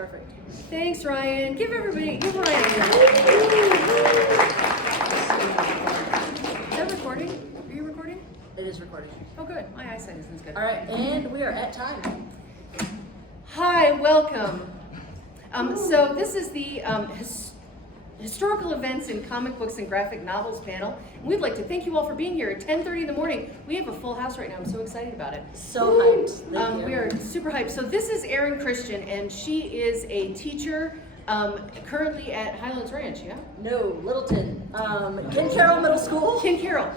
Perfect. Thanks, Ryan. Give Ryan a hand. Is that recording? Are you recording? It is recording. Oh, good. My eyesight isn't as good. All right, and we are at time. Hi, welcome. So this is the Historical Events in Comic Books and Graphic Novels panel. And we'd like to thank you all for being here at 10:30 in the morning. We have a full house right now. I'm so excited about it. So hyped. Thank you. We are super hyped. So this is Erin Christian, and she is a teacher currently at Highlands Ranch, yeah? No, Littleton. Ken Carroll Middle School. Ken Carroll.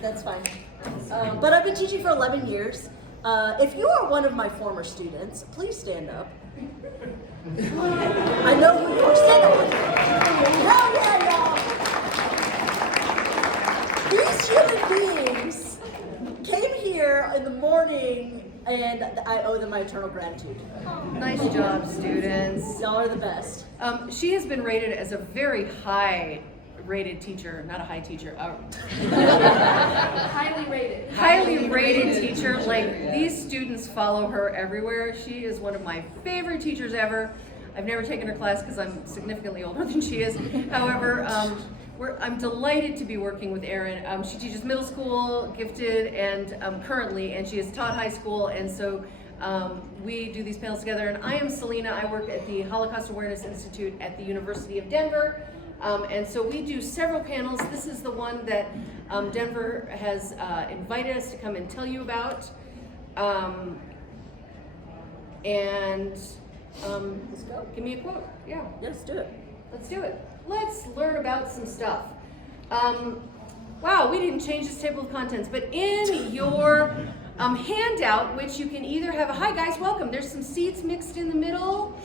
That's fine. But I've been teaching for 11 years. If you are one of my former students, please stand up. I know who you are. Stand up with me. Hell yeah, y'all. These human beings came here in the morning, and I owe them my eternal gratitude. Nice job, students. Y'all are the best. She has been rated as a very high-rated teacher, not a high teacher. Highly rated teacher. Like, these students follow her everywhere. She is one of my favorite teachers ever. I've never taken her class because I'm significantly older than she is. However, I'm delighted to be working with Erin. She teaches middle school, gifted, and currently, and she has taught high school, and so we do these panels together. And I am Selena. I work at the Holocaust Awareness Institute at the University of Denver. And so we do several panels. This is the one that Denver has invited us to come and tell you about. Let's go. Give me a quote. Yeah. Let's do it. Let's do it. Let's learn about some stuff. Wow, we didn't change this table of contents, but in your handout, which you can either have hi guys, welcome. There's some seats mixed in the middle.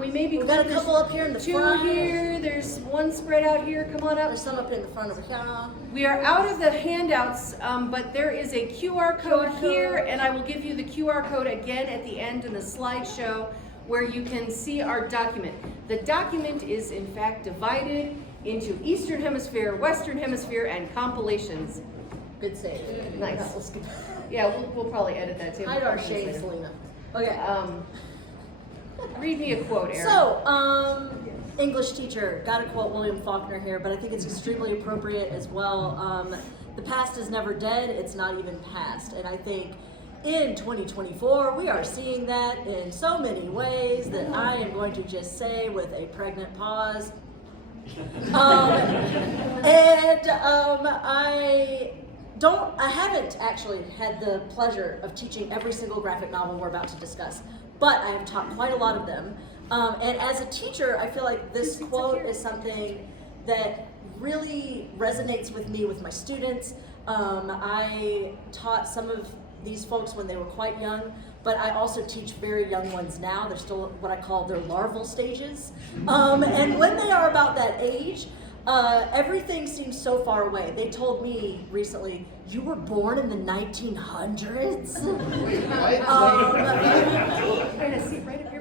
We've got a couple up here in the front. Two here. There's one spread out here. Come on up. There's some up in the front over here. We are out of the handouts, but there is a QR code here, and I will give you the QR code again at the end in the slideshow where you can see our document. The document is in fact divided into Eastern Hemisphere, Western Hemisphere, and compilations. Good save. Nice. Yeah, we'll probably edit that too. Hide our shame, Selena. Okay. Read me a quote, Erin. So, English teacher, got to quote William Faulkner here, but I think it's extremely appropriate as well. The past is never dead, it's not even past. And I think in 2024, we are seeing that in so many ways that I am going to just say with a pregnant pause. I haven't actually had the pleasure of teaching every single graphic novel we're about to discuss, but I have taught quite a lot of them. And as a teacher, I feel like this quote is something that really resonates with me, with my students. I taught some of these folks when they were quite young, but I also teach very young ones now. They're still what I call their larval stages. And when they are about that age, everything seems so far away. They told me recently, you were born in the 1900s?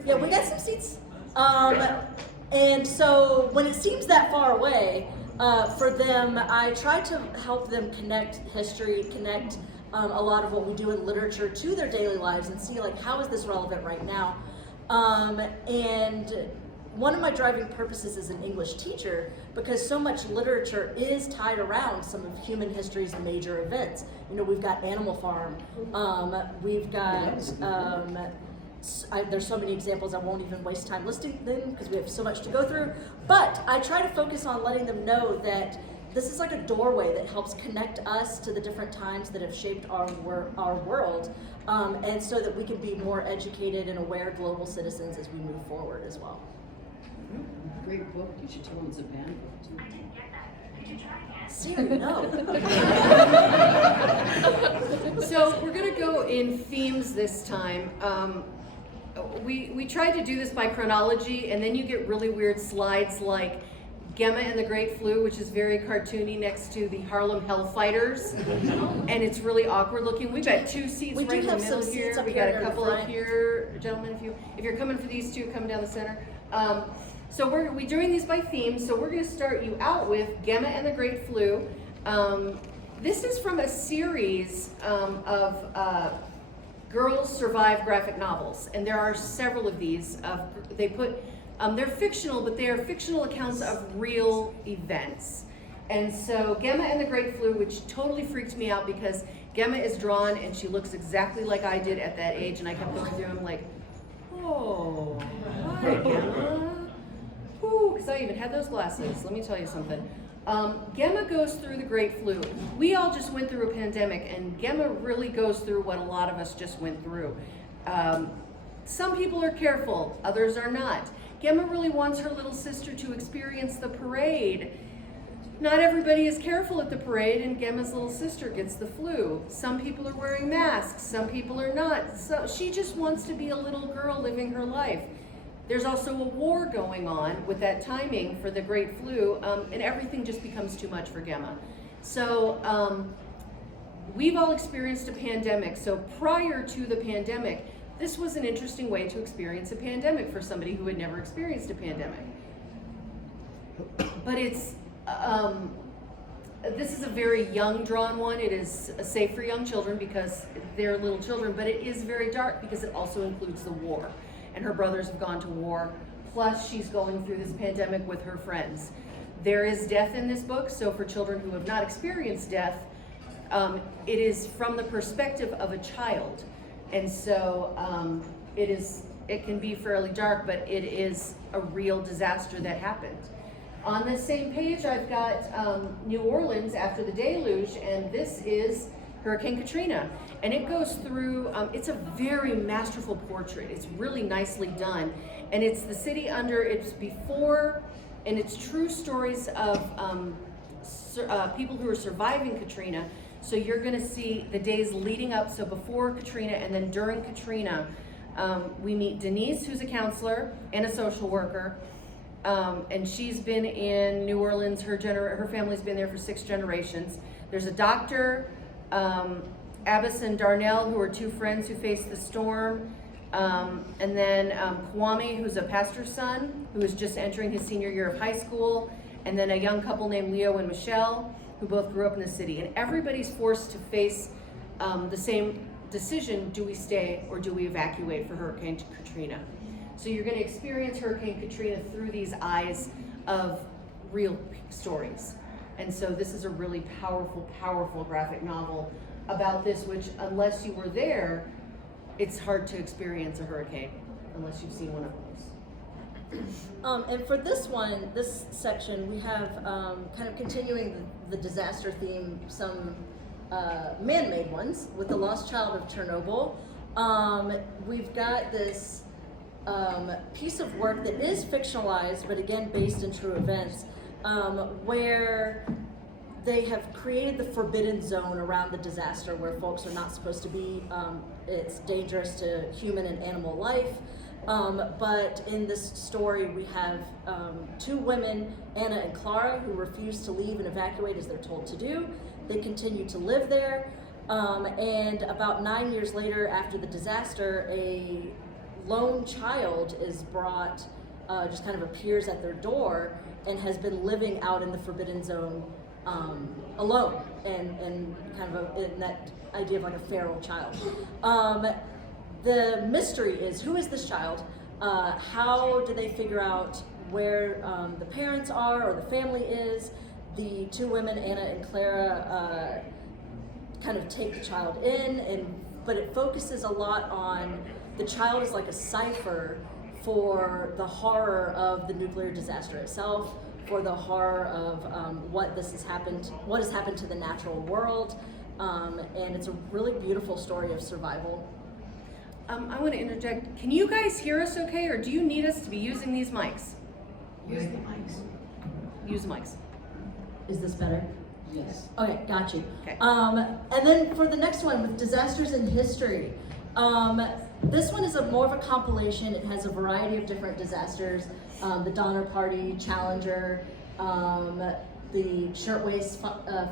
Yeah, we got some seats. And so when it seems that far away, for them, I try to help them connect history, connect a lot of what we do in literature to their daily lives and see like, how is this relevant right now? And one of my driving purposes as an English teacher, because so much literature is tied around some of human history's major events. You know, we've got Animal Farm, we've got, there's so many examples I won't even waste time listing them because we have so much to go through, but I try to focus on letting them know that this is like a doorway that helps connect us to the different times that have shaped our world, and so that we can be more educated and aware global citizens as we move forward as well. Great book. You should tell them it's a band book too. See, no. So we're going to go in themes this time. We tried to do this by chronology, and then you get really weird slides like Gemma and the Great Flu, which is very cartoony next to the Harlem Hellfighters, and it's really awkward looking. We've got two seats right in the middle here. We got a couple up here, gentlemen. If you're coming for these two, come down the center. So we're doing these by theme. So we're going to start you out with Gemma and the Great Flu. This is from a series of Girls Survive graphic novels, and there are several of these. They're fictional, but they are fictional accounts of real events. And so Gemma and the Great Flu, which totally freaked me out because Gemma is drawn and she looks exactly like I did at that age, and I kept going through them like, oh, hi Gemma. Ooh, because I even had those glasses. Let me tell you something. Gemma goes through the Great Flu. We all just went through a pandemic, and Gemma really goes through what a lot of us just went through. Some people are careful, others are not. Gemma really wants her little sister to experience the parade. Not everybody is careful at the parade, and Gemma's little sister gets the flu. Some people are wearing masks, some people are not. So she just wants to be a little girl living her life. There's also a war going on with that timing for the Great Flu, and everything just becomes too much for Gemma. So we've all experienced a pandemic. So prior to the pandemic, this was an interesting way to experience a pandemic for somebody who had never experienced a pandemic. But it's, this is a very young drawn one. It is safe for young children because they're little children, but it is very dark because it also includes the war. And her brothers have gone to war, plus she's going through this pandemic with her friends. There is death in this book, so for children who have not experienced death, it is from the perspective of a child. And so it can be fairly dark, but it is a real disaster that happened. On the same page, I've got New Orleans after the deluge, and this is Hurricane Katrina. And it goes through, it's a very masterful portrait. It's really nicely done. And it's the city it's before, and it's true stories of people who are surviving Katrina. So you're gonna see the days leading up, so before Katrina and then during Katrina. We meet Denise, who's a counselor and a social worker. And she's been in New Orleans, her family's been there for 6 generations. There's a doctor, Abbas and Darnell, who are 2 friends who faced the storm. And then Kwame, who's a pastor's son, who is just entering his senior year of high school. And then a young couple named Leo and Michelle, who both grew up in the city. And everybody's forced to face the same decision: do we stay or do we evacuate for Hurricane Katrina? So you're gonna experience Hurricane Katrina through these eyes of real stories. And so this is a really powerful, powerful graphic novel about this, which unless you were there, it's hard to experience a hurricane unless you've seen one of those. And for this one, this section, we have kind of continuing the disaster theme, some man-made ones with The Lost Child of Chernobyl. We've got this piece of work that is fictionalized, but again based in true events, where they have created the forbidden zone around the disaster where folks are not supposed to be. It's dangerous to human and animal life. But in this story, we have 2 women, Anna and Clara, who refuse to leave and evacuate as they're told to do. They continue to live there. And about 9 years later, after the disaster, a lone child is brought, just kind of appears at their door and has been living out in the forbidden zone alone, and kind of in that idea of like a feral child. The mystery is, who is this child? How do they figure out where the parents are or the family is? The 2 women, Anna and Clara, kind of take the child in, but it focuses a lot on the child is like a cipher for the horror of the nuclear disaster itself, for the horror of what has happened to the natural world, and it's a really beautiful story of survival. I want to interject. Can you guys hear us okay, or do you need us to be using these mics? Use the mics. Use the mics. Is this better? Yes. Okay, got you. Okay. And then for the next one, with disasters in history, this one is more of a compilation. It has a variety of different disasters: the Donner Party, Challenger, the Shirtwaist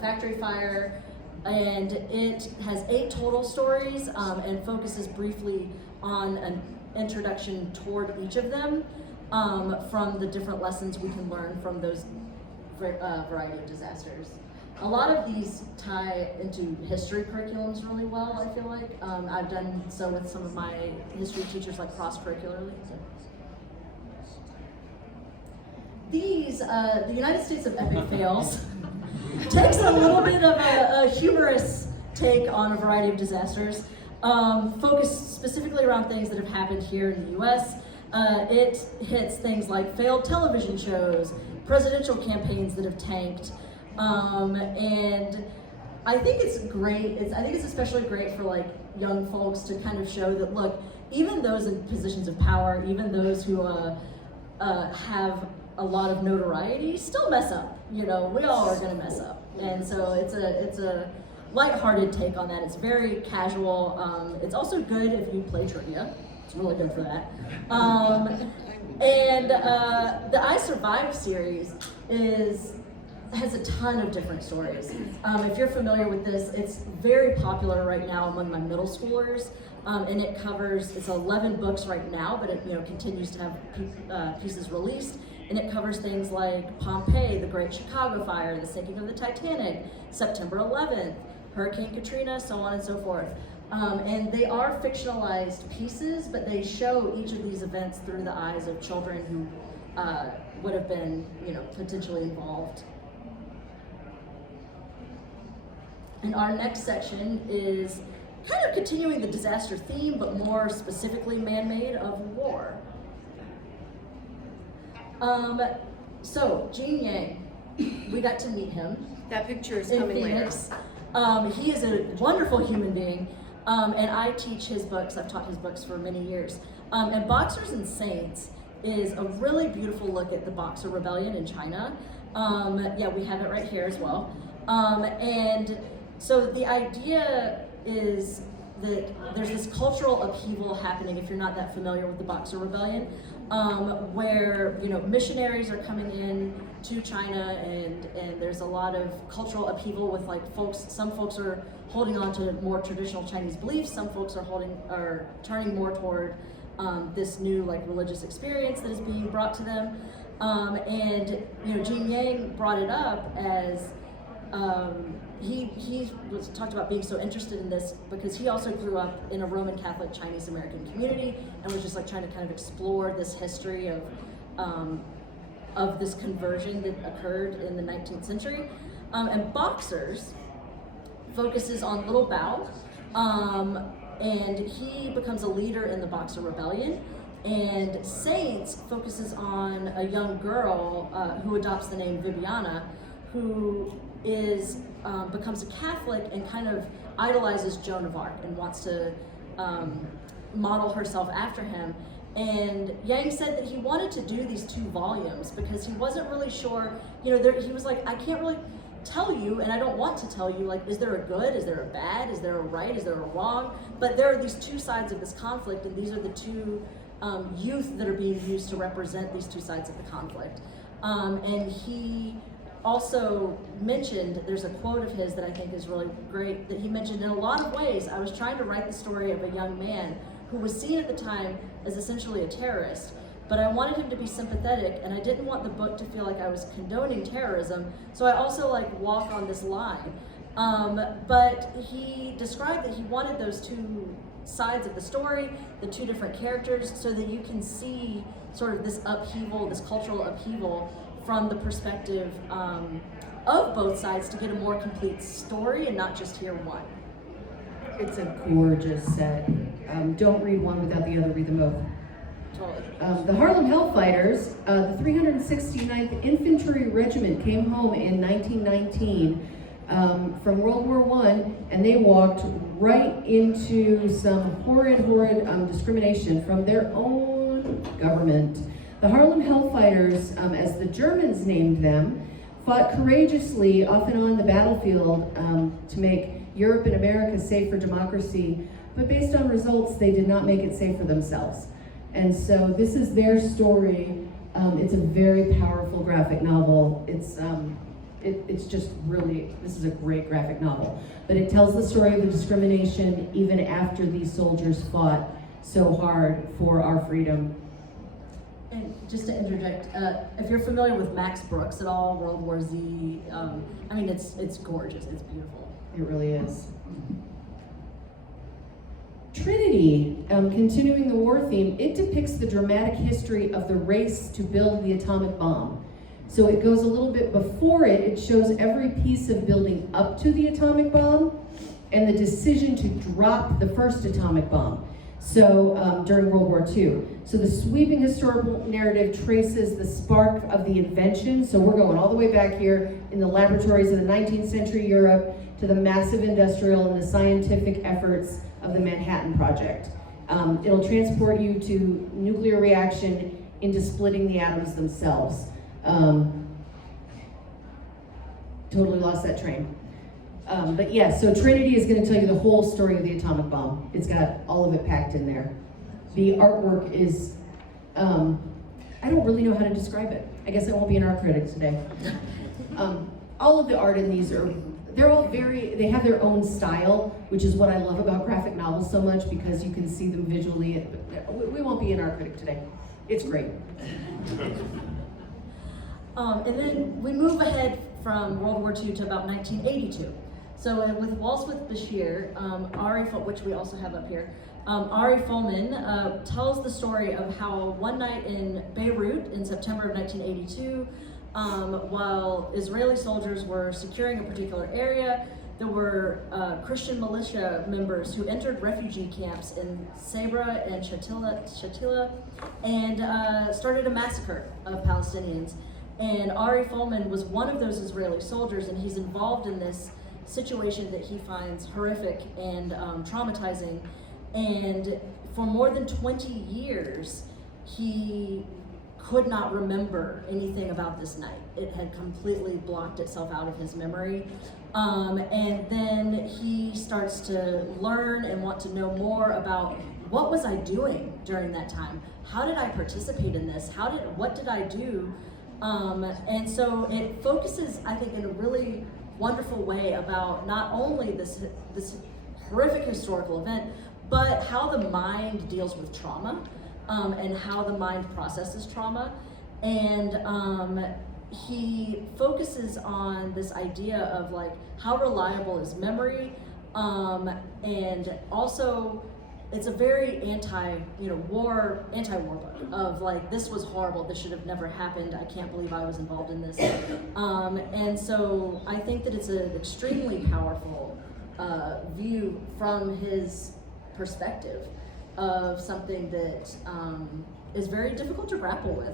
Factory Fire, and it has 8 total stories and focuses briefly on an introduction toward each of them, from the different lessons we can learn from those variety of disasters. a lot of these tie into history curriculums really well, I feel like. I've done so with some of my history teachers, like cross-curricularly. So. These, the United States of Epic Fails, takes a little bit of a humorous take on a variety of disasters, focused specifically around things that have happened here in the US. It hits things like failed television shows, presidential campaigns that have tanked, and I think it's great. I think it's especially great for like young folks to kind of show that, look, even those in positions of power, even those who have a lot of notoriety, still mess up. You know, we all are going to mess up, and so it's a lighthearted take on that. It's very casual. It's also good if you play trivia. It's really good for that. And the I Survived series has a ton of different stories. If you're familiar with this, it's very popular right now among my middle schoolers, and it's 11 books right now, but it continues to have pieces released, and it covers things like Pompeii, the Great Chicago Fire, the sinking of the Titanic, September 11th, Hurricane Katrina, so on and so forth. And they are fictionalized pieces, but they show each of these events through the eyes of children who would have been, potentially involved. And our next section is kind of continuing the disaster theme, but more specifically man-made, of war. So Gene Yang, we got to meet him. That picture is in coming Phoenix. later. He is a wonderful human being, and I teach his books. I've taught his books for many years. And Boxers and Saints is a really beautiful look at the Boxer Rebellion in China. Yeah, we have it right here as well. And so the idea is that there's this cultural upheaval happening, if you're not that familiar with the Boxer Rebellion, where missionaries are coming in to China, and there's a lot of cultural upheaval with some folks are holding on to more traditional Chinese beliefs, some folks are turning more toward this new religious experience that is being brought to them, and Gene Yang brought it up as he talked about being so interested in this because he also grew up in a Roman Catholic Chinese American community and was just trying to kind of explore this history of this conversion that occurred in the 19th century. And Boxers focuses on Little Bao, and he becomes a leader in the Boxer Rebellion. And Saints focuses on a young girl who adopts the name Viviana, who becomes a Catholic and kind of idolizes Joan of Arc and wants to model herself after him. And Yang said that he wanted to do these 2 volumes because he wasn't really sure, he was like, I can't really tell you, and I don't want to tell you, is there a good, is there a bad, is there a right, is there a wrong? But there are these 2 sides of this conflict, and these are the 2 youth that are being used to represent these 2 sides of the conflict. And he also mentioned, there's a quote of his that I think is really great, that he mentioned, in a lot of ways, I was trying to write the story of a young man who was seen at the time as essentially a terrorist, but I wanted him to be sympathetic, and I didn't want the book to feel like I was condoning terrorism, so I also walk on this line. But he described that he wanted those 2 sides of the story, the 2 different characters, so that you can see sort of this upheaval, this cultural upheaval, from the perspective of both sides to get a more complete story and not just hear one. It's a gorgeous set. Don't read one without the other, read them both. Totally. The Harlem Hellfighters, the 369th Infantry Regiment came home in 1919 from World War I, and they walked right into some horrid discrimination from their own government. The Harlem Hellfighters, as the Germans named them, fought courageously off and on the battlefield to make Europe and America safe for democracy, but based on results, they did not make it safe for themselves. And so this is their story. It's a very powerful graphic novel. It's just really, this is a great graphic novel. But it tells the story of the discrimination even after these soldiers fought so hard for our freedom. And just to interject, if you're familiar with Max Brooks at all, World War Z, I mean, it's gorgeous, it's beautiful. It really is. Trinity, continuing the war theme, it depicts the dramatic history of the race to build the atomic bomb. So it goes a little bit before it. It shows every piece of building up to the atomic bomb and the decision to drop the first atomic bomb. So during World War II. So the sweeping historical narrative traces the spark of the invention. So we're going all the way back here in the laboratories of the 19th century Europe to the massive industrial and the scientific efforts of the Manhattan Project. It'll transport you to nuclear reaction into splitting the atoms themselves. Totally lost that train. But yeah, so Trinity is going to tell you the whole story of the atomic bomb. It's got all of it packed in there. The artwork is, I don't really know how to describe it. I guess I won't be an art critic today. All of the art in these they're all they have their own style, which is what I love about graphic novels so much, because you can see them visually. We won't be an art critic today. It's great. And then we move ahead from World War II to about 1982. So with Waltz with Bashir, which we also have up here, Ari Folman tells the story of how one night in Beirut in September of 1982, while Israeli soldiers were securing a particular area, there were Christian militia members who entered refugee camps in Sabra and Shatila and started a massacre of Palestinians. And Ari Folman was one of those Israeli soldiers, and he's involved in this situation that he finds horrific and traumatizing. And for more than 20 years, he could not remember anything about this night. It had completely blocked itself out of his memory. And then he starts to learn and want to know more about what was I doing during that time? How did I participate in this? What did I do? And so it focuses, I think, in a really wonderful way about not only this horrific historical event, but how the mind deals with trauma, and how the mind processes trauma. And he focuses on this idea of like how reliable is memory, and also it's a very anti-war book of like, this was horrible, this should have never happened, I can't believe I was involved in this. And so I think that it's an extremely powerful view from his perspective of something that is very difficult to grapple with.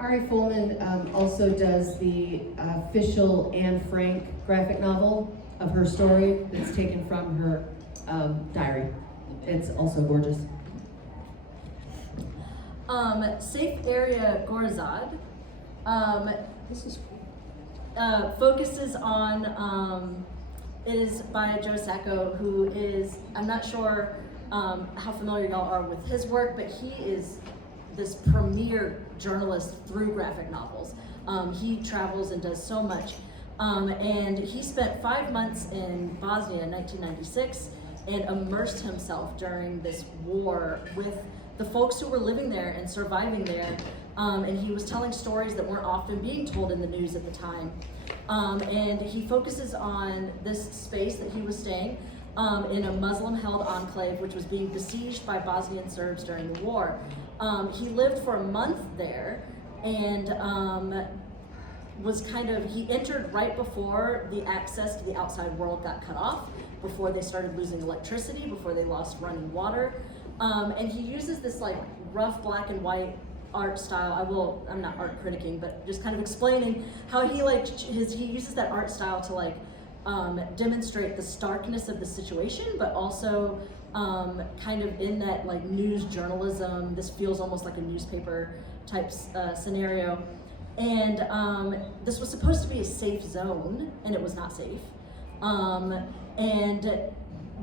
Ari Folman also does the official Anne Frank graphic novel of her story that's taken from her diary. It's also gorgeous. Safe Area Gorazad focuses on, it is by Joe Sacco, who is, I'm not sure how familiar y'all are with his work, but he is this premier journalist through graphic novels. He travels and does so much. And he spent 5 months in Bosnia in 1996 and immersed himself during this war with the folks who were living there and surviving there. And he was telling stories that weren't often being told in the news at the time. And he focuses on this space that he was staying in a Muslim-held enclave, which was being besieged by Bosnian Serbs during the war. He lived for a month there, and he entered right before the access to the outside world got cut off, before they started losing electricity, before they lost running water. And he uses this like rough black and white art style. I'm not art critiquing, but just kind of explaining how he uses that art style to like demonstrate the starkness of the situation, but also kind of in that like news journalism, this feels almost like a newspaper type scenario. And this was supposed to be a safe zone, and it was not safe. And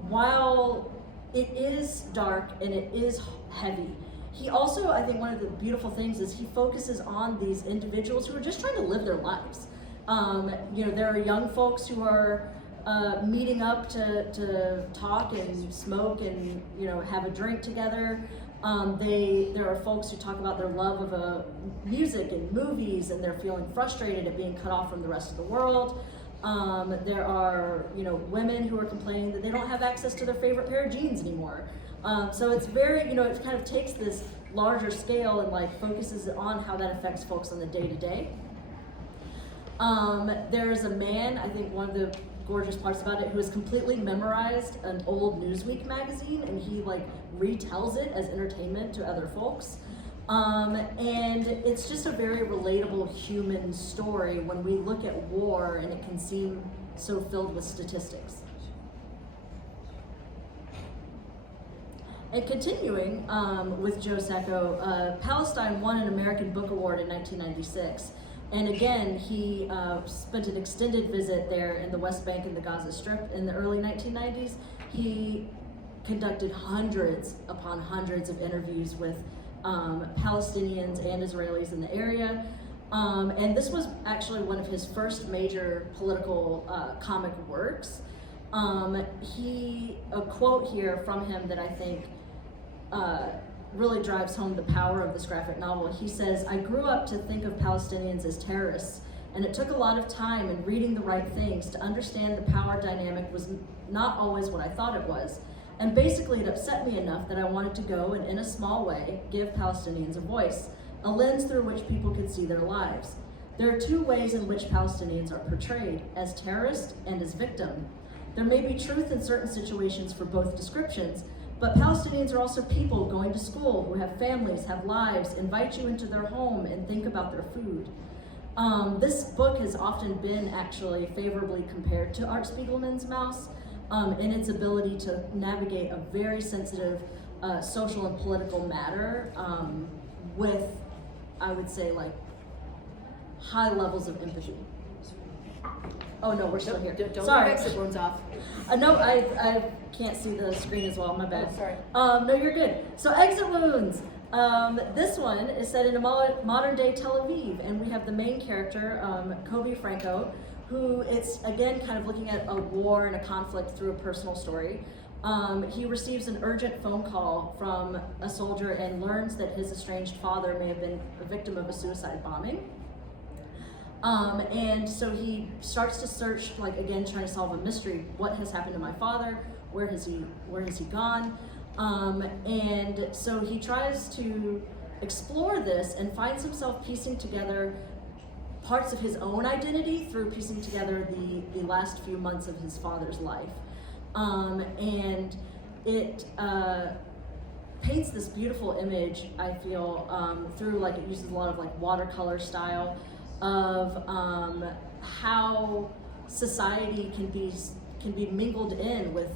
while it is dark and it is heavy, he also, I think one of the beautiful things is he focuses on these individuals who are just trying to live their lives. There are young folks who are meeting up to talk and smoke and have a drink together. There are folks who talk about their love of music and movies, and they're feeling frustrated at being cut off from the rest of the world. There are, women who are complaining that they don't have access to their favorite pair of jeans anymore. So it's very, it kind of takes this larger scale and like focuses on how that affects folks on the day-to-day. There's a man, I think one of the gorgeous parts about it, who has completely memorized an old Newsweek magazine, and he like retells it as entertainment to other folks. And it's just a very relatable human story when we look at war and it can seem so filled with statistics. And continuing with Joe Sacco, Palestine won an American Book Award in 1996. And again, he spent an extended visit there in the West Bank and the Gaza Strip in the early 1990s. He conducted hundreds upon hundreds of interviews with Palestinians and Israelis in the area. And this was actually one of his first major political comic works. A quote here from him that I think really drives home the power of this graphic novel. He says, "I grew up to think of Palestinians as terrorists, and it took a lot of time and reading the right things to understand the power dynamic was not always what I thought it was. And basically it upset me enough that I wanted to go and in a small way give Palestinians a voice, a lens through which people could see their lives. There are two ways in which Palestinians are portrayed, as terrorist and as victim. There may be truth in certain situations for both descriptions, but Palestinians are also people going to school who have families, have lives, invite you into their home and think about their food." This book has often been actually favorably compared to Art Spiegelman's Mouse in its ability to navigate a very sensitive social and political matter with, I would say, like high levels of empathy. Oh no, we're still here. Don't Sorry. leave exit wounds off. No, I can't see the screen as well, my bad. Oh, sorry. No, you're good. So Exit Wounds. This one is set in a modern day Tel Aviv, and we have the main character, Kobe Franco, who it's again kind of looking at a war and a conflict through a personal story. He receives an urgent phone call from a soldier and learns that his estranged father may have been a victim of a suicide bombing. And so he starts to search, like again, trying to solve a mystery. What has happened to my father? Where has he gone? And so he tries to explore this and finds himself piecing together parts of his own identity through piecing together the last few months of his father's life. And it paints this beautiful image, I feel, through like, it uses a lot of like watercolor style of how society can be mingled in with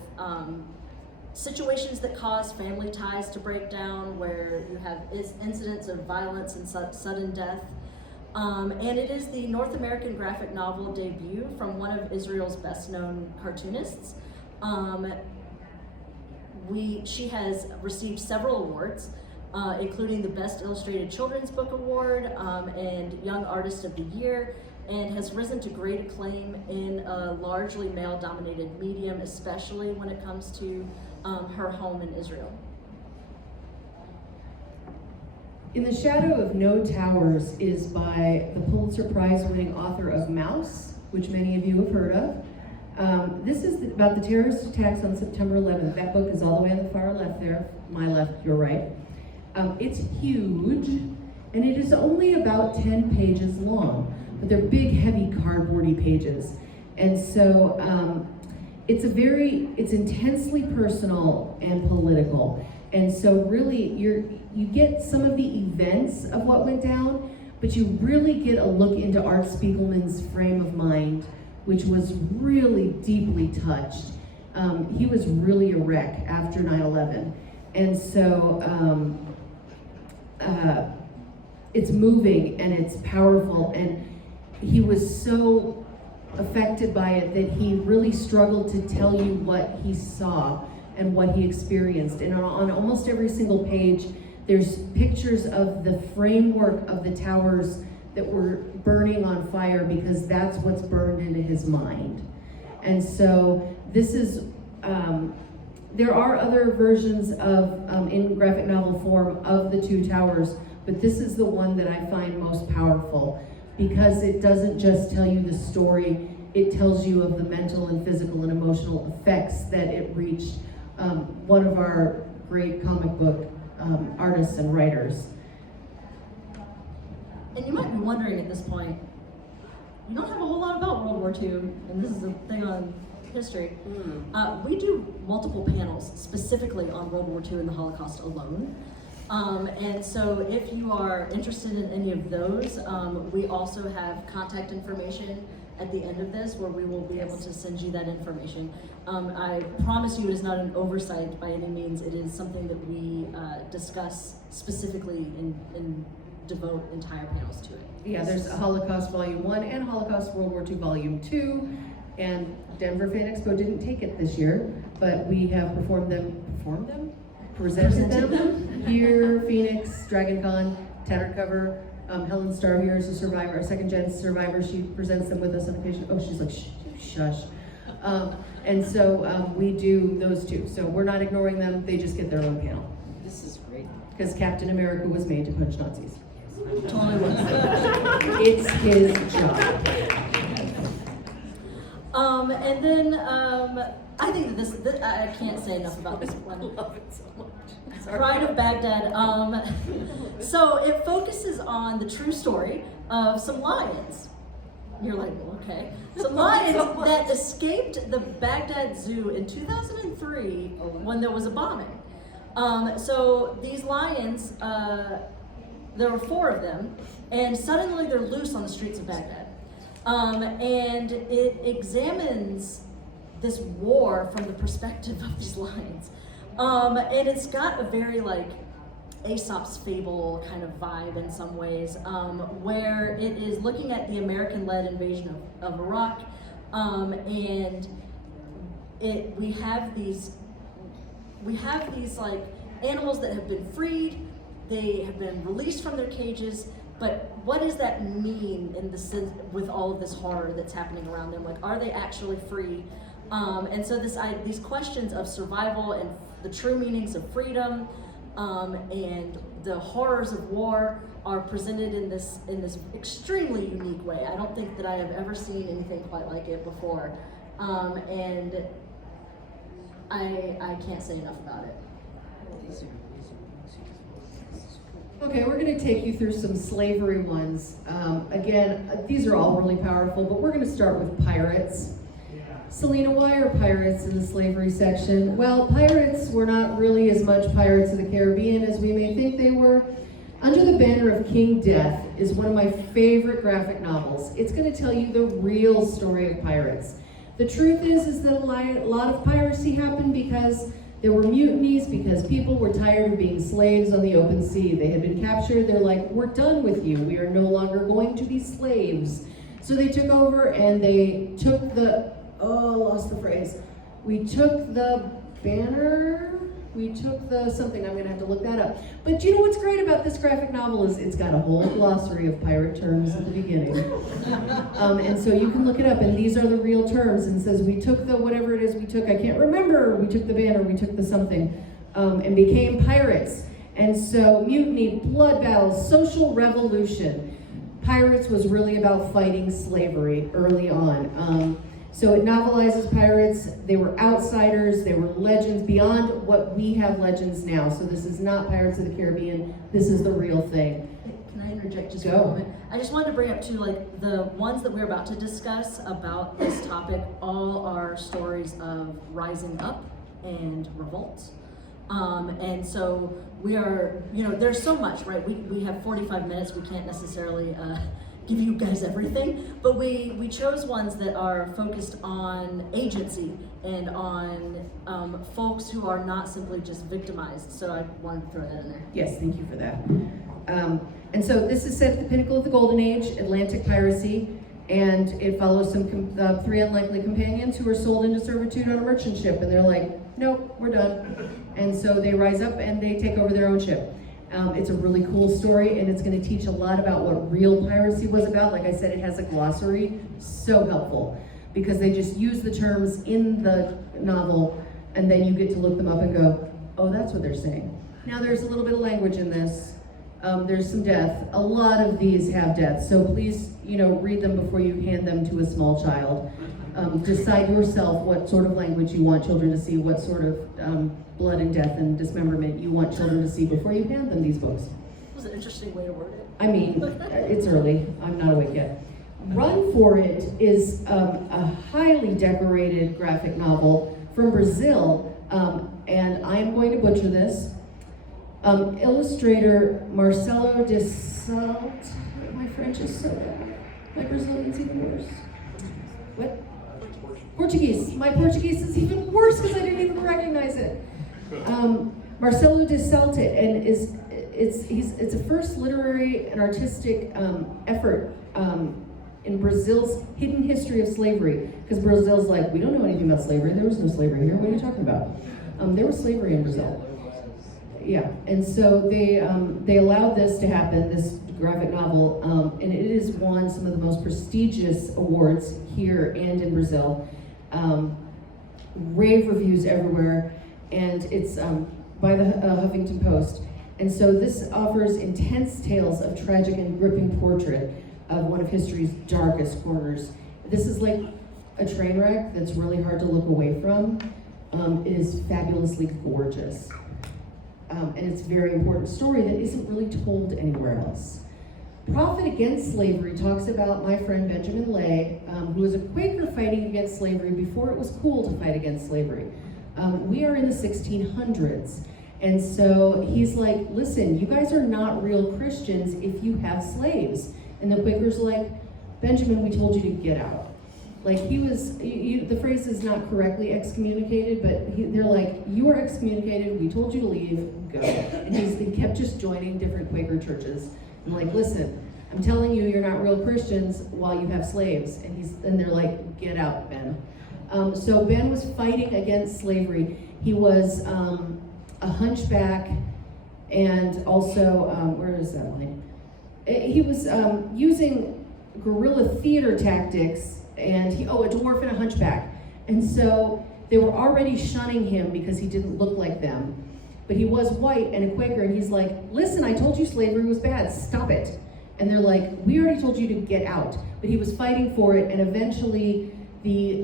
situations that cause family ties to break down, where you have incidents of violence and sudden death. And it is the North American graphic novel debut from one of Israel's best-known cartoonists. She has received several awards, including the Best Illustrated Children's Book Award and Young Artist of the Year, and has risen to great acclaim in a largely male-dominated medium, especially when it comes to her home in Israel. In the Shadow of No Towers is by the Pulitzer Prize-winning author of Mouse, which many of you have heard of. This is about the terrorist attacks on September 11th. That book is all the way on the far left there. My left, your right. It's huge, and it is only about 10 pages long, but they're big, heavy, cardboardy pages. And so it's intensely personal and political. And so really, you get some of the events of what went down, but you really get a look into Art Spiegelman's frame of mind, which was really deeply touched. He was really a wreck after 9/11. And so it's moving and it's powerful, and he was so affected by it that he really struggled to tell you what he saw and what he experienced. And on almost every single page, there's pictures of the framework of the towers that were burning on fire, because that's what's burned into his mind. And so this is There are other versions of, in graphic novel form, of the Two Towers, but this is the one that I find most powerful because it doesn't just tell you the story, it tells you of the mental and physical and emotional effects that it reached one of our great comic book artists and writers. And you might be wondering at this point, you don't have a whole lot about World War II, and this is a thing on history. We do multiple panels specifically on World War II and the Holocaust alone. And so if you are interested in any of those, we also have contact information at the end of this where we will be able to send you that information. I promise you it is not an oversight by any means. It is something that we discuss specifically and devote entire panels to it. Yeah, there's a Holocaust Volume 1 and Holocaust World War II Volume 2, and Denver Fan Expo didn't take it this year, but we have presented them here, Phoenix, Dragon Con, Tanner Cover, Helen Starr here is a survivor, a second-gen survivor. She presents them with us on occasion. Oh, she's like, shush. And so we do those two. So we're not ignoring them, they just get their own panel. This is great. Because Captain America was made to punch Nazis. Totally was. It's his job. And then I think that this I can't say enough about this one. I love it so much. Pride of Baghdad. So it focuses on the true story of some lions. You're like, okay. Some lions that escaped the Baghdad Zoo in 2003 when there was a bombing. So these lions, there were 4 of them, and suddenly they're loose on the streets of Baghdad. And it examines this war from the perspective of these lions. And it's got a very like Aesop's fable kind of vibe in some ways, where it is looking at the American-led invasion of Iraq, and we have these like animals that have been freed, they have been released from their cages, but what does that mean in the sense with all of this horror that's happening around them? Like, are they actually free? And so these questions of survival and the true meanings of freedom and the horrors of war are presented in this extremely unique way. I don't think that I have ever seen anything quite like it before, and I can't say enough about it. Okay, we're going to take you through some slavery ones. Again, these are all really powerful, but we're going to start with pirates. Selena, why are pirates in the slavery section? Well, pirates were not really as much Pirates of the Caribbean as we may think they were. Under the Banner of King Death is one of my favorite graphic novels. It's going to tell you the real story of pirates. The truth is that a lot of piracy happened because there were mutinies, because people were tired of being slaves on the open sea. They had been captured. They're like, we're done with you. We are no longer going to be slaves. So they took over and they took lost the phrase. We took the banner, we took the something, I'm gonna have to look that up. But you know what's great about this graphic novel is it's got a whole glossary of pirate terms at the beginning. And so you can look it up, and these are the real terms, and it says we took the whatever it is we took, I can't remember, we took the banner, we took the something, and became pirates. And so mutiny, blood battles, social revolution. Pirates was really about fighting slavery early on. So it novelizes pirates. They were outsiders, they were legends beyond what we have legends now. So this is not Pirates of the Caribbean, this is the real thing. Can I interject just for a moment? I just wanted to bring up too, like the ones that we're about to discuss about this topic, all are stories of rising up and revolt. And so we are, there's so much, right? We have 45 minutes, we can't necessarily give you guys everything, but we chose ones that are focused on agency and on folks who are not simply just victimized. So I wanted to throw that in there. Yes, thank you for that. And so this is set at the pinnacle of the Golden Age, Atlantic piracy, and it follows some 3 unlikely companions who are sold into servitude on a merchant ship, and they're like, nope, we're done. And so they rise up and they take over their own ship. It's a really cool story, and it's going to teach a lot about what real piracy was about. Like I said, it has a glossary, so helpful, because they just use the terms in the novel and then you get to look them up and go, oh, that's what they're saying. Now there's a little bit of language in this. There's some death. A lot of these have death, so please, read them before you hand them to a small child. Decide yourself what sort of language you want children to see, what sort of blood and death and dismemberment you want children to see before you hand them these books. That was an interesting way to word it. I mean, it's early. I'm not awake yet. Run For It is a highly decorated graphic novel from Brazil, and I'm going to butcher this. Illustrator Marcelo de Salt. My French is so bad. My Brazilian's even worse. What? Portuguese. My Portuguese is even worse because I didn't even recognize it. Marcelo de Salt, and it's a first literary and artistic effort in Brazil's hidden history of slavery. Because Brazil's like, we don't know anything about slavery. There was no slavery here. What are you talking about? There was slavery in Brazil. Yeah, and so they allowed this to happen, this graphic novel, and it has won some of the most prestigious awards here and in Brazil. Rave reviews everywhere, and it's by the Huffington Post. And so this offers intense tales of tragic and gripping portrait of one of history's darkest corners. This is like a train wreck that's really hard to look away from. It is fabulously gorgeous. And it's a very important story that isn't really told anywhere else. Prophet Against Slavery talks about my friend Benjamin Lay, who was a Quaker fighting against slavery before it was cool to fight against slavery. We are in the 1600s. And so he's like, listen, you guys are not real Christians if you have slaves. And the Quakers are like, Benjamin, we told you to get out. Like he was, the phrase is not correctly excommunicated, but they're like, you are excommunicated, we told you to leave, go. And he kept just joining different Quaker churches. I'm like, listen, I'm telling you, you're not real Christians while you have slaves. And they're like, get out, Ben. So Ben was fighting against slavery. He was a hunchback, and also, where is that line? He was using guerrilla theater tactics, and a dwarf and a hunchback. And so they were already shunning him because he didn't look like them. But he was white and a Quaker, and he's like, listen, I told you slavery was bad, stop it. And they're like, we already told you to get out. But he was fighting for it, and eventually the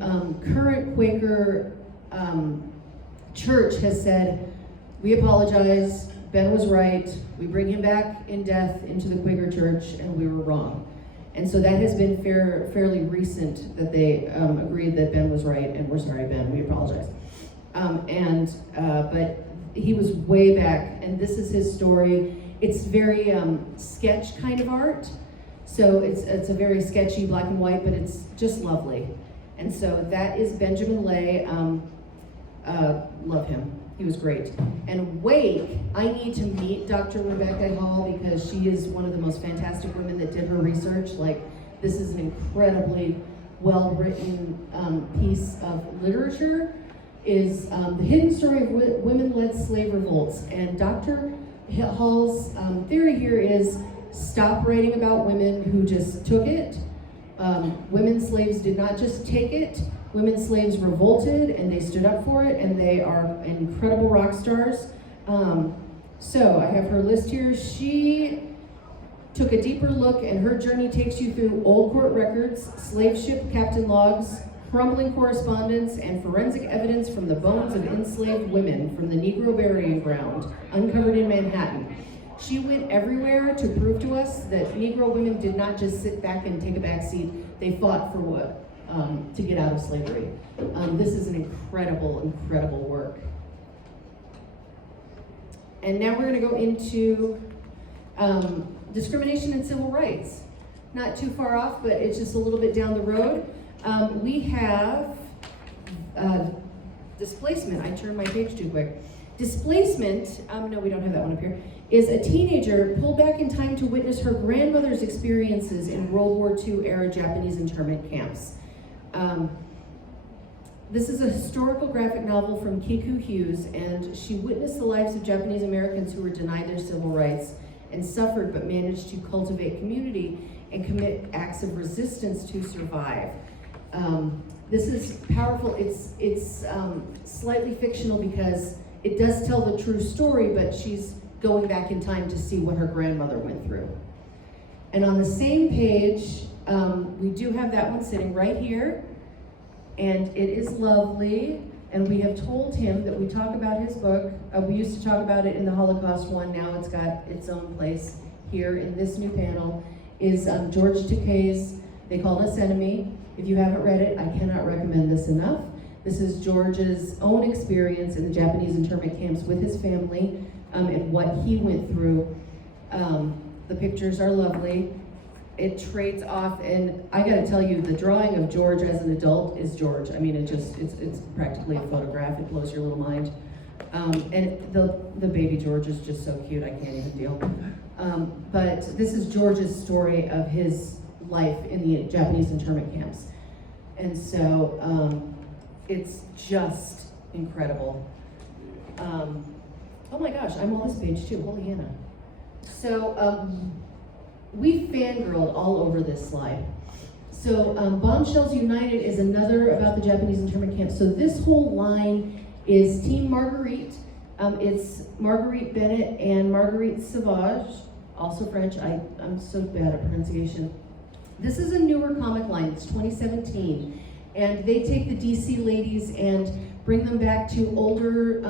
current Quaker church has said, we apologize, Ben was right, we bring him back in death into the Quaker church, and we were wrong. And so that has been fairly recent that they agreed that Ben was right, and we're sorry, Ben, we apologize. But he was way back, and this is his story. It's very sketch kind of art. So it's a very sketchy black and white, but it's just lovely. And so that is Benjamin Lay. Love him. He was great. And Wake, I need to meet Dr. Rebecca Hall because she is one of the most fantastic women that did her research. Like, this is an incredibly well-written piece of literature. Is the hidden story of women-led slave revolts. And Dr. Hall's theory here is stop writing about women who just took it. Women slaves did not just take it. Women slaves revolted and they stood up for it, and they are incredible rock stars. So I have her list here. She took a deeper look, and her journey takes you through old court records, slave ship captain logs, crumbling correspondence, and forensic evidence from the bones of enslaved women from the Negro burying ground uncovered in Manhattan. She went everywhere to prove to us that Negro women did not just sit back and take a back seat. They fought for what? To get out of slavery. This is an incredible, incredible work. And now we're going to go into discrimination and civil rights. Not too far off, but it's just a little bit down the road. We have displacement. I turned my page too quick. Displacement, no, we don't have that one up here, is a teenager pulled back in time to witness her grandmother's experiences in World War II era Japanese internment camps. This is a historical graphic novel from Kiku Hughes, and she witnessed the lives of Japanese Americans who were denied their civil rights and suffered, but managed to cultivate community and commit acts of resistance to survive. This is powerful. It's slightly fictional because it does tell the true story, but she's going back in time to see what her grandmother went through. And on the same page, we do have that one sitting right here, and it is lovely. And we have told him that we talk about his book. We used to talk about it in the Holocaust one. Now it's got its own place here in this new panel. Is George Takei's They Called Us Enemy. If you haven't read it, I cannot recommend this enough. This is George's own experience in the Japanese internment camps with his family and what he went through. The pictures are lovely. It trades off, and I gotta tell you, the drawing of George as an adult is George. I mean, it's practically a photograph. It blows your little mind. And the baby George is just so cute, I can't even deal. But this is George's story of his life in the Japanese internment camps. And so it's just incredible. Oh my gosh, I'm on this page too, holy Hannah. So we fangirled all over this slide. So Bombshells United is another about the Japanese internment camp. So this whole line is Team Marguerite. It's Marguerite Bennett and Marguerite Sauvage, also French. I'm so bad at pronunciation. This is a newer comic line, it's 2017. And they take the DC ladies and bring them back to older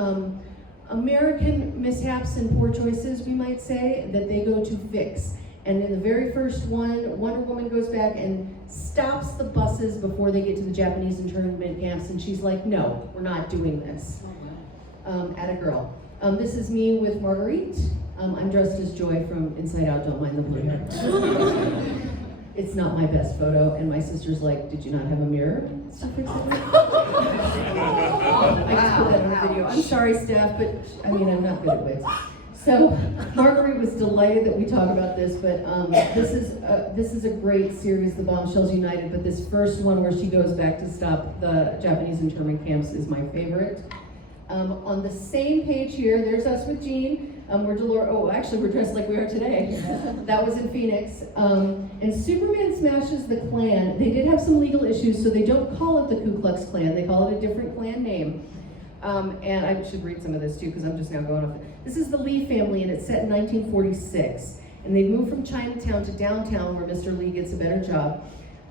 American mishaps and poor choices, we might say, that they go to fix. And in the very first one, Wonder Woman goes back and stops the buses before they get to the Japanese internment camps, and she's like, no, we're not doing this. Atta girl. This is me with Marguerite. I'm dressed as Joy from Inside Out, don't mind the blue hair. It's not my best photo, and my sister's like, did you not have a mirror to fix it? I just put that on a video. I'm sorry, Steph, but I mean, I'm not good at wigs. So Marguerite was delighted that we talk about this, but this is a great series, The Bombshells United, but this first one where she goes back to stop the Japanese internment camps is my favorite. On the same page here, there's us with Jean. We're Dolores. Oh, actually, we're dressed like we are today. That was in Phoenix. And Superman smashes the Klan. They did have some legal issues, so they don't call it the Ku Klux Klan. They call it a different Klan name. And I should read some of this too, because I'm just now going off. This is the Lee family, and it's set in 1946. And they moved from Chinatown to downtown, where Mr. Lee gets a better job.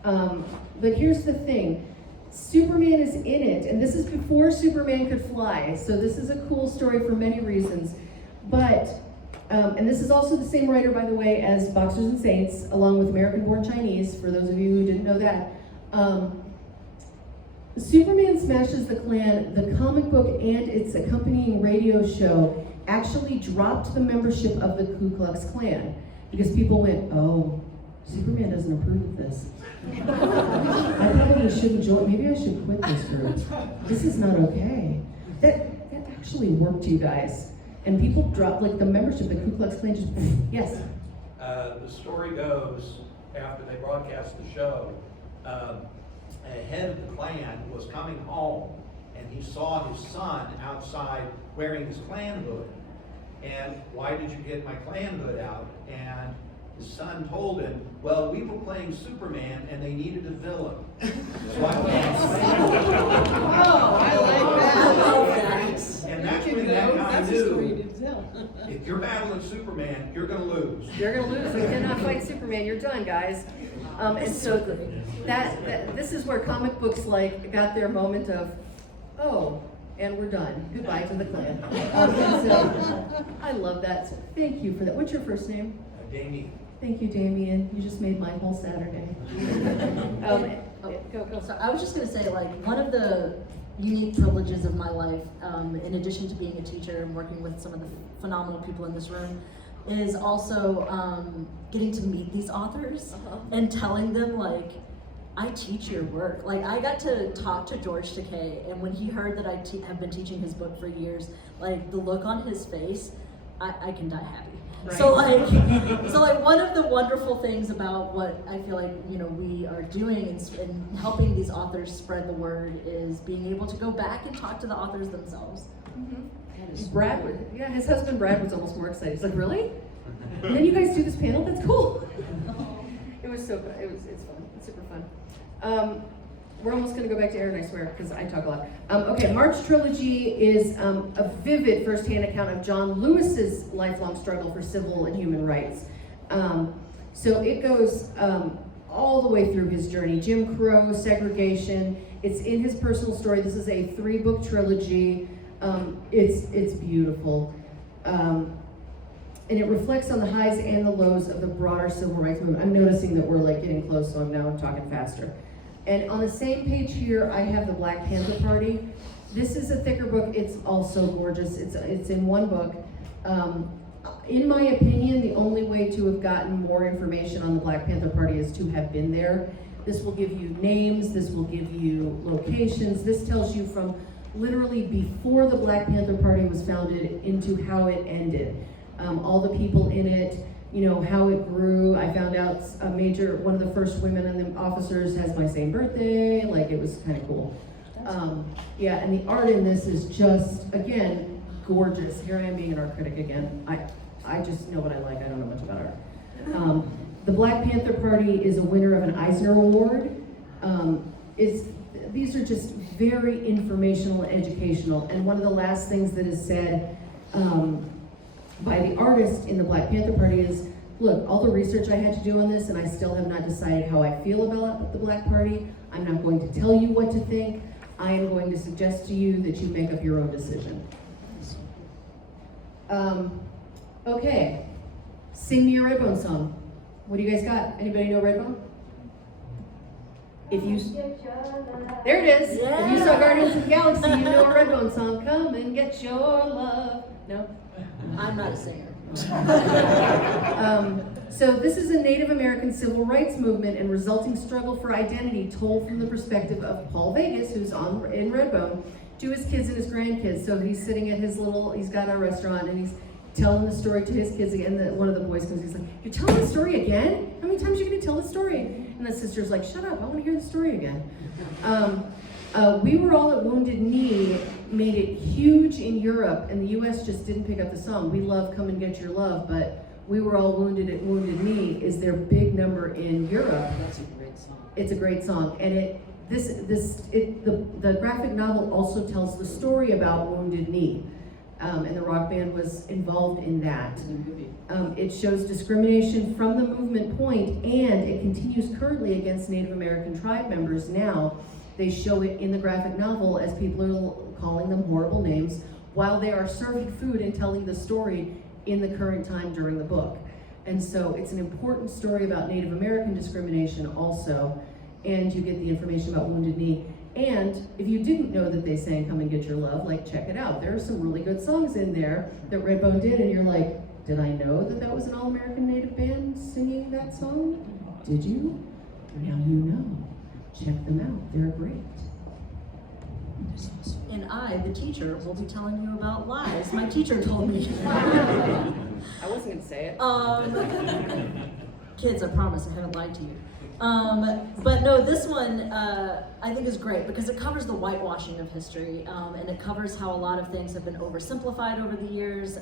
But here's the thing. Superman is in it, and this is before Superman could fly, so this is a cool story for many reasons. But, and this is also the same writer, by the way, as Boxers and Saints, along with American-Born Chinese, for those of you who didn't know that. Superman Smashes the Klan, the comic book and its accompanying radio show actually dropped the membership of the Ku Klux Klan, because people went, oh, Superman doesn't approve of this. I probably shouldn't join. Maybe I should quit this group. This is not okay. That actually worked, you guys. And people dropped, like the membership, the Ku Klux Klan just, yes? The story goes, after they broadcast the show, a head of the Klan was coming home, and he saw his son outside wearing his Klan hood. And why did you get my Klan hood out? And his son told him, well, we were playing Superman and they needed a villain. So I Oh, I like that. And that's when that guy knew, if you're battling Superman, you're going to lose. You're gonna lose. You cannot fight Superman. You're done, guys. And so this is where comic books like got their moment of, oh, and we're done. Goodbye to the Klan. So I love that. So thank you for that. What's your first name? Damien. Thank you, Damien. You just made my whole Saturday. Go. So I was just going to say, like, one of the unique privileges of my life, in addition to being a teacher and working with some of the phenomenal people in this room, is also getting to meet these authors and telling them, like, I teach your work. Like, I got to talk to George Takei, and when he heard that I have been teaching his book for years, like, the look on his face, I can die happy. Right. So like one of the wonderful things about what I feel like, you know, we are doing and helping these authors spread the word is being able to go back and talk to the authors themselves. Mm-hmm. Brad, his husband Brad was almost more excited. He's like, really? And then you guys do this panel? That's cool. It was so good. It's fun. It's super fun. we're almost going to go back to Erin, I swear, because I talk a lot. Okay, March Trilogy is a vivid firsthand account of John Lewis's lifelong struggle for civil and human rights. So it goes all the way through his journey, Jim Crow, segregation. It's in his personal story. This is a 3-book trilogy. It's beautiful. And it reflects on the highs and the lows of the broader civil rights movement. I'm noticing that we're like getting close, so I'm talking faster. And on the same page here, I have the Black Panther Party. This is a thicker book. It's also gorgeous. It's in one book. In my opinion, the only way to have gotten more information on the Black Panther Party is to have been there. This will give you names. This will give you locations. This tells you from literally before the Black Panther Party was founded into how it ended. All the people in it, you know, how it grew. I found out one of the first women in the officers has my same birthday. Like, it was kind of cool. Yeah, and the art in this is just, again, gorgeous. Here I am being an art critic again. I just know what I like. I don't know much about art. The Black Panther Party is a winner of an Eisner Award. These are just very informational and educational. And one of the last things that is said by the artist in the Black Panther Party is, look, all the research I had to do on this, and I still have not decided how I feel about the Black Party. I'm not going to tell you what to think. I am going to suggest to you that you make up your own decision. Okay, sing me a Redbone song. What do you guys got? Anybody know Redbone? If you, there it is. Yeah. If you saw Guardians of the Galaxy, you know a Redbone song. Come and get your love. No? I'm not a singer. So this is a Native American civil rights movement and resulting struggle for identity told from the perspective of Paul Vegas, who's in Redbone, to his kids and his grandkids. So he's sitting at he's got a restaurant and he's telling the story to his kids again. One of the boys comes, he's like, "You're telling the story again? How many times are you going to tell the story?" And the sister's like, "Shut up, I want to hear the story again." We Were All at Wounded Knee made it huge in Europe, and the US just didn't pick up the song. We love Come and Get Your Love, but We Were All Wounded at Wounded Knee is their big number in Europe. That's a great song. It's a great song, and the graphic novel also tells the story about Wounded Knee, and the rock band was involved in that. It shows discrimination from the movement point, and it continues currently against Native American tribe members now. They show it in the graphic novel as people are calling them horrible names while they are serving food and telling the story in the current time during the book. And so it's an important story about Native American discrimination also, and you get the information about Wounded Knee. And if you didn't know that they sang Come and Get Your Love, like, check it out. There are some really good songs in there that Redbone did, and you're like, did I know that that was an all-American Native band singing that song? Did you? Now you know. Check them out, they're great. And I, the teacher, will be telling you about lies my teacher told me. I wasn't going to say it. Kids, I promise I haven't lied to you. But no, this one I think is great because it covers the whitewashing of history, and it covers how a lot of things have been oversimplified over the years.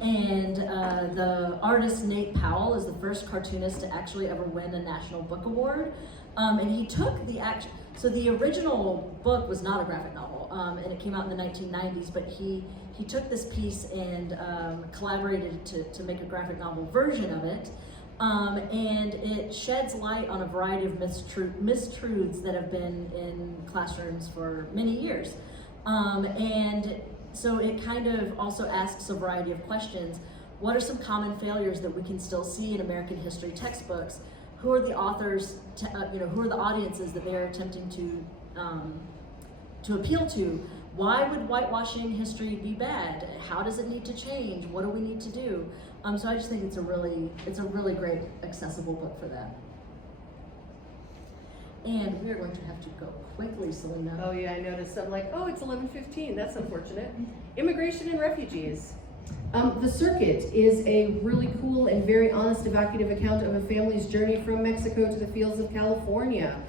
And the artist Nate Powell is the first cartoonist to actually ever win a National Book Award. And he took so the original book was not a graphic novel, and it came out in the 1990s, but he took this piece and collaborated to make a graphic novel version of it. And it sheds light on a variety of mistruths that have been in classrooms for many years. And so it kind of also asks a variety of questions. What are some common failures that we can still see in American history textbooks? Who are the authors, who are the audiences that they're attempting to appeal to? Why would whitewashing history be bad? How does it need to change? What do we need to do? So I just think it's a really great accessible book for that. And we are going to have to go quickly, Selena. Oh yeah, I noticed. I'm like, oh, it's 11:15. That's unfortunate. Immigration and refugees. The Circuit is a really cool and very honest evocative account of a family's journey from Mexico to the fields of California.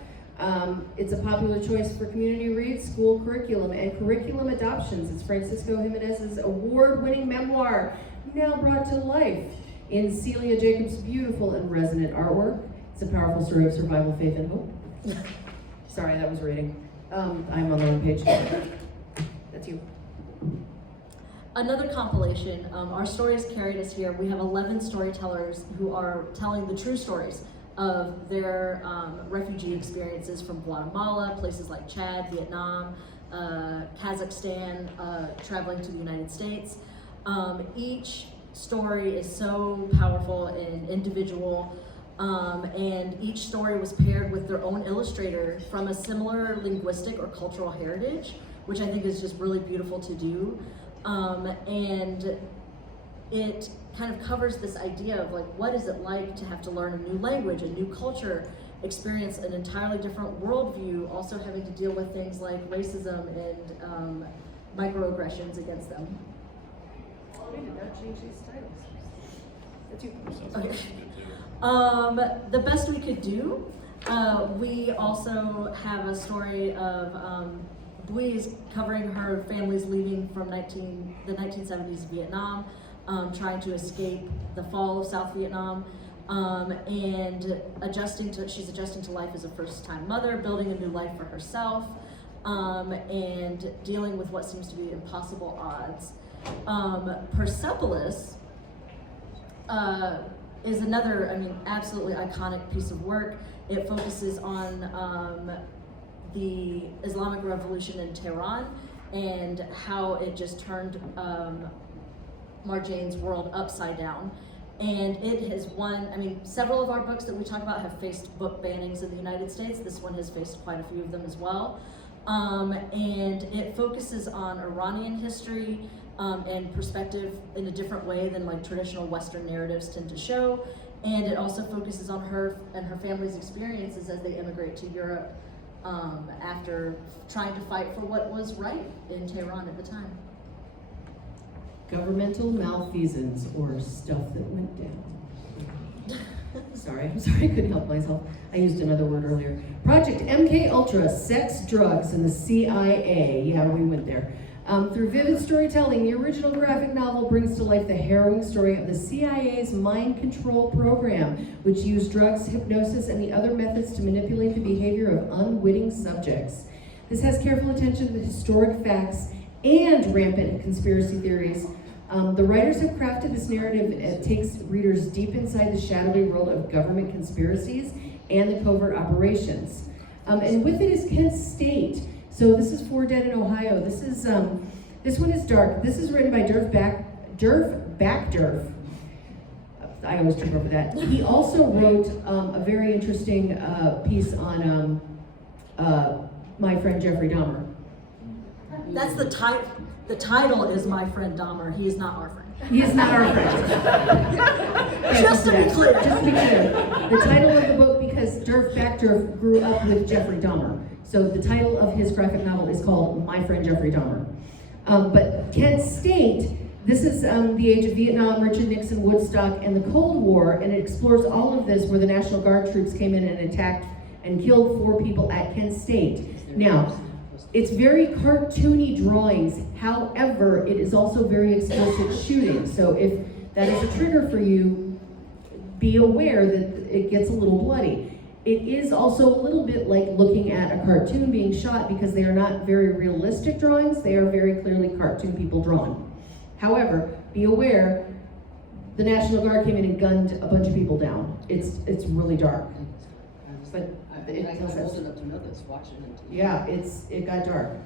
It's a popular choice for community reads, school curriculum, and curriculum adoptions. It's Francisco Jimenez's award-winning memoir, now brought to life in Celia Jacobs' beautiful and resonant artwork. It's a powerful story of survival, faith, and hope. Sorry, that was reading. I'm on the wrong page. That's you. Another compilation, Our Stories Carried Us Here. We have 11 storytellers who are telling the true stories of their refugee experiences from Guatemala, places like Chad, Vietnam, Kazakhstan, traveling to the United States. Each story is so powerful and individual, and each story was paired with their own illustrator from a similar linguistic or cultural heritage, which I think is just really beautiful to do. And it kind of covers this idea of like, what is it like to have to learn a new language, a new culture, experience an entirely different worldview, also having to deal with things like racism and microaggressions against them. We did not change these titles. That's you. Okay. The best we could do. We also have a story of Louise covering her family's leaving from the 1970s Vietnam, trying to escape the fall of South Vietnam, and she's adjusting to life as a first-time mother, building a new life for herself, and dealing with what seems to be impossible odds. Persepolis is another, absolutely iconic piece of work. It focuses on the Islamic Revolution in Tehran and how it just turned Marjane's world upside down. And it has won, several of our books that we talk about have faced book bannings in the United States. This one has faced quite a few of them as well. And it focuses on Iranian history and perspective in a different way than like traditional Western narratives tend to show. And it also focuses on her and her family's experiences as they immigrate to Europe after trying to fight for what was right in Tehran at the time. Governmental malfeasance, or stuff that went down. Sorry, I couldn't help myself. I used another word earlier. Project MK Ultra, sex, drugs, and the CIA. Yeah, we went there. Through vivid storytelling, the original graphic novel brings to life the harrowing story of the CIA's mind control program, which used drugs, hypnosis, and the other methods to manipulate the behavior of unwitting subjects. This has careful attention to the historic facts and rampant conspiracy theories. The writers have crafted this narrative. It takes readers deep inside the shadowy world of government conspiracies and the covert operations. And with it is Kent State. So this is For Dead in Ohio. This one is dark. This is written by Derf Backderf. I always trip over that. He also wrote a very interesting piece on my friend Jeffrey Dahmer. That's the title. The title is My Friend Dahmer. He is not our friend. He is not our friend. Just to be clear. Just to be clear. The title of the book, because Derf Backderf grew up with Jeffrey Dahmer. So the title of his graphic novel is called My Friend Jeffrey Dahmer. But Kent State, this is the age of Vietnam, Richard Nixon, Woodstock, and the Cold War, and it explores all of this where the National Guard troops came in and attacked and killed 4 people at Kent State. Now, it's very cartoony drawings, however, it is also very explicit shooting. So if that is a trigger for you, be aware that it gets a little bloody. It is also a little bit like looking at a cartoon being shot because they are not very realistic drawings, they are very clearly cartoon people drawn. However, be aware, the National Guard came in and gunned a bunch of people down. It's really dark. But I was old enough to know this, watching it. Yeah, it got dark.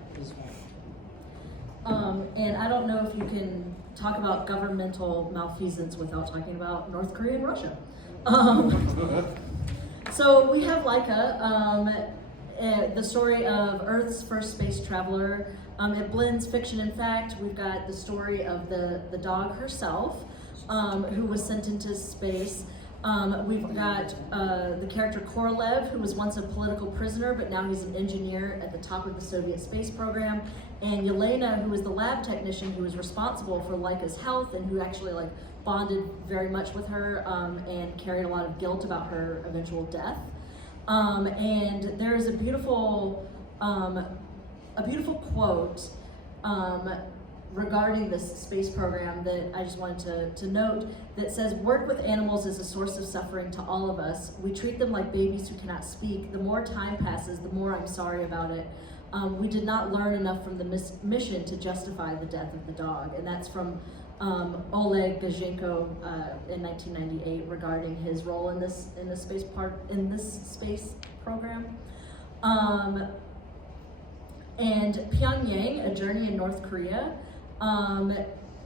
And I don't know if you can talk about governmental malfeasance without talking about North Korea and Russia. So we have Laika, the story of Earth's first space traveler. It blends fiction and fact. We've got the story of the dog herself, who was sent into space. We've got the character Korolev, who was once a political prisoner, but now he's an engineer at the top of the Soviet space program. And Yelena, who is the lab technician who was responsible for Laika's health and who actually bonded very much with her and carried a lot of guilt about her eventual death. And there is a beautiful quote regarding this space program that I just wanted to note that says, work with animals is a source of suffering to all of us. We treat them like babies who cannot speak. The more time passes, the more I'm sorry about it. We did not learn enough from the mission to justify the death of the dog. And that's from Oleg Gazhenko in 1998 regarding his role in this space program. And Pyongyang, A Journey in North Korea.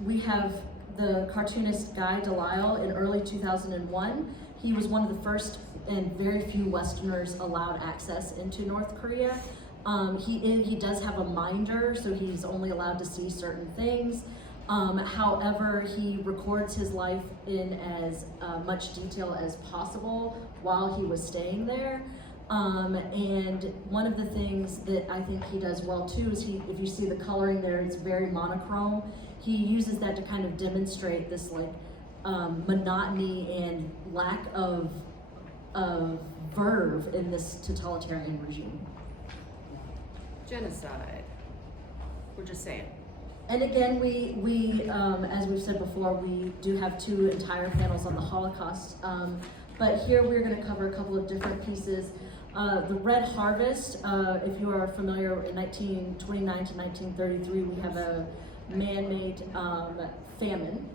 We have the cartoonist Guy Delisle in early 2001. He was one of the first and very few Westerners allowed access into North Korea. He does have a minder, so he's only allowed to see certain things. However, he records his life in as much detail as possible while he was staying there. And one of the things that I think he does well too is if you see the coloring there, it's very monochrome. He uses that to kind of demonstrate this like monotony and lack of verve in this totalitarian regime. Genocide. We're just saying. And again, we as we've said before, we do have 2 entire panels on the Holocaust. But here we're going to cover a couple of different pieces. The Red Harvest, if you are familiar, in 1929 to 1933, we have a man-made famine